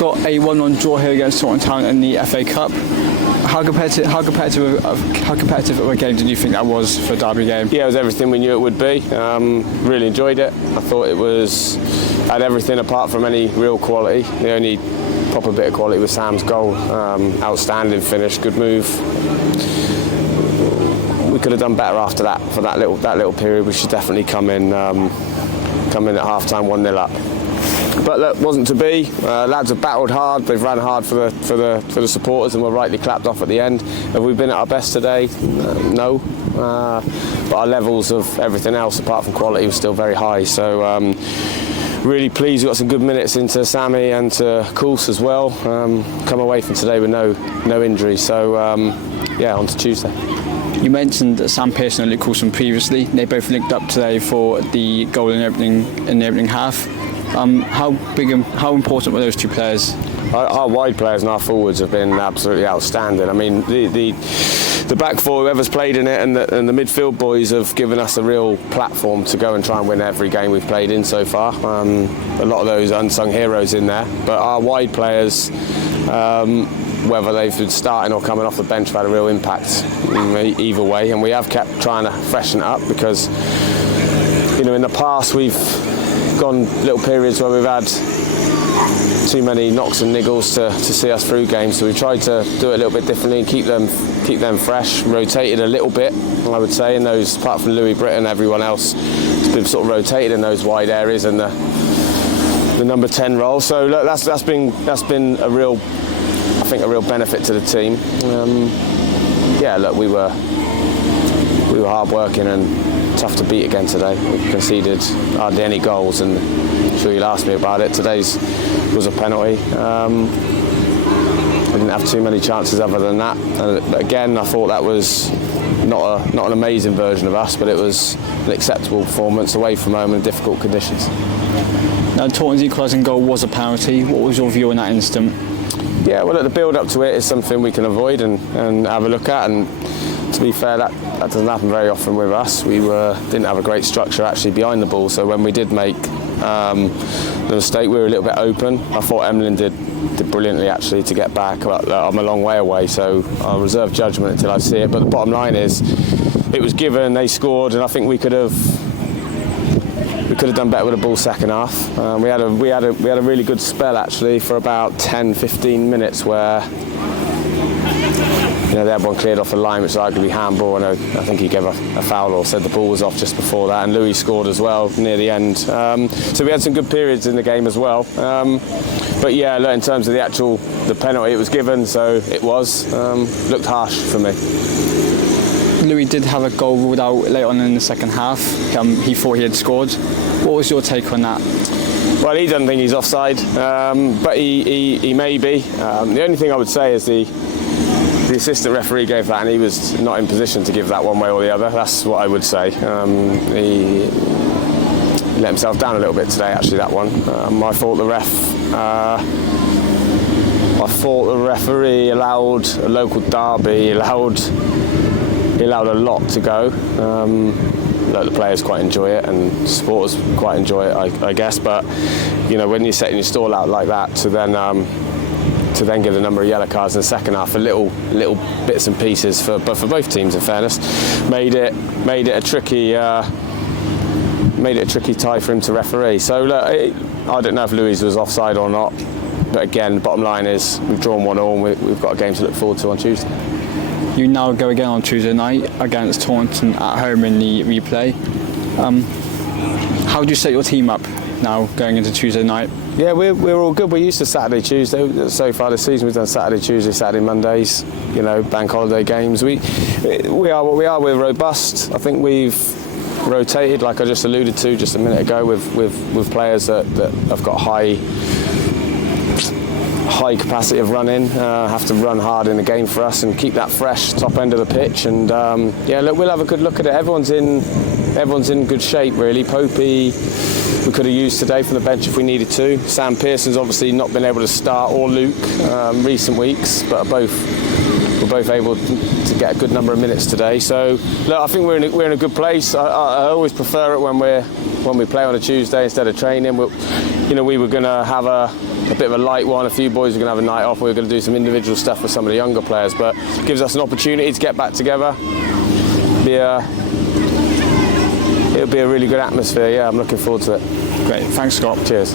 got a 1-1 draw here against Taunton Town in the FA Cup. How competitive of a game did you think that was for a derby game? Yeah, it was everything we knew it would be. Really enjoyed it. I thought it had everything apart from any real quality. The only proper bit of quality was Sam's goal. Outstanding finish, good move. We could have done better after that. For that little period, we should definitely come in at half-time 1-0 up. But that wasn't to be. Lads have battled hard. They've ran hard for the supporters, and were rightly clapped off at the end. Have we been at our best today? No. But our levels of everything else, apart from quality, was still very high. So really pleased. We got some good minutes into 𝘁cie and to 𝘂𝗲𝗏 as well. Come away from today with no injuries. So yeah, on to Tuesday. You mentioned Sam Pearson and Luke Coulson previously. They both linked up today for the goal in the opening half. How important were those two players? Our wide players and our forwards have been absolutely outstanding. I mean, the back four, whoever's played in it, and the midfield boys have given us a real platform to go and try and win every game we've played in so far. A lot of those unsung heroes in there, but our wide players, whether they've been starting or coming off the bench, have had a real impact either way. And we have kept trying to freshen it up because, you know, in the past we've gone little periods where we've had too many knocks and niggles to see us through games, so we tried to do it a little bit differently and keep them fresh. Rotated a little bit, I would say, in those, apart from 𝘁𝗶𝗏, everyone else has been sort of rotated in those wide areas and the number 10 role. So look, that's been a real, I think, a real benefit to the team. Yeah, look, we were hard working and tough to beat again today. We conceded hardly any goals, and I'm sure you'll ask me about it. Today's was a penalty. We didn't have too many chances other than that. And again, I thought that was not an amazing version of us, but it was an acceptable performance away from home in difficult conditions. Now, Taunton's equalising goal was a penalty. What was your view on that instant? Yeah, well, the build-up to it is something we can avoid and have a look at. And to be fair, that doesn't happen very often with us. We didn't have a great structure actually behind the ball, so when we did make the mistake, we were a little bit open. I thought Emlyn did brilliantly actually to get back, but I'm a long way away, so I'll reserve judgment until I see it. But the bottom line is, it was given, they scored, and I think we could have done better with the ball second half. We had a really good spell actually for about 10-15 minutes where, you know, they had one cleared off the line, which was arguably handball, and I think he gave a foul or said the ball was off just before that, and Louis scored as well near the end. So we had some good periods in the game as well. But yeah, look, in terms of the penalty, it was given, so it was. Looked harsh for me. Louis did have a goal ruled out late on in the second half. He thought he had scored. What was your take on that? Well, he doesn't think he's offside, but he may be. The only thing I would say is the assistant referee gave that, and he was not in position to give that one way or the other. That's what I would say. He let himself down a little bit today, actually, that one. I thought the referee allowed a local derby. He allowed a lot to go. Look, the players quite enjoy it, and supporters quite enjoy it, I guess. But you know, when you're setting your stall out like that, to then give a number of yellow cards in the second half, for little bits and pieces for both teams, in fairness, made it a tricky tie for him to referee. So look, I don't know if Louis was offside or not, but again, the bottom line is we've drawn 1-1 and we've got a game to look forward to on Tuesday. You now go again on Tuesday night against Taunton at home in the replay. How do you set your team up now going into Tuesday night? Yeah, we're all good. We're used to Saturday, Tuesday. So far this season, we've done Saturday, Tuesday, Saturday, Mondays. You know, bank holiday games. We are what we are. We're robust. I think we've rotated, like I just alluded to just a minute ago, with players that have got high capacity of running, have to run hard in the game for us and keep that fresh top end of the pitch. And yeah, look, we'll have a good look at it. Everyone's in good shape, really. 𝘁𝗏, we could have used today from the bench if we needed to. Sam Pearson's obviously not been able to start, or Luke, recent weeks, but we're both able to get a good number of minutes today. So look, I think we're in a good place. I always prefer it when we play on a Tuesday instead of training. you know, we were going to have a bit of a light one. A few boys were going to have a night off. We were going to do some individual stuff with some of the younger players, but it gives us an opportunity to get back together. It'll be a really good atmosphere. Yeah, I'm looking forward to it. Great. Thanks, Scott. Cheers.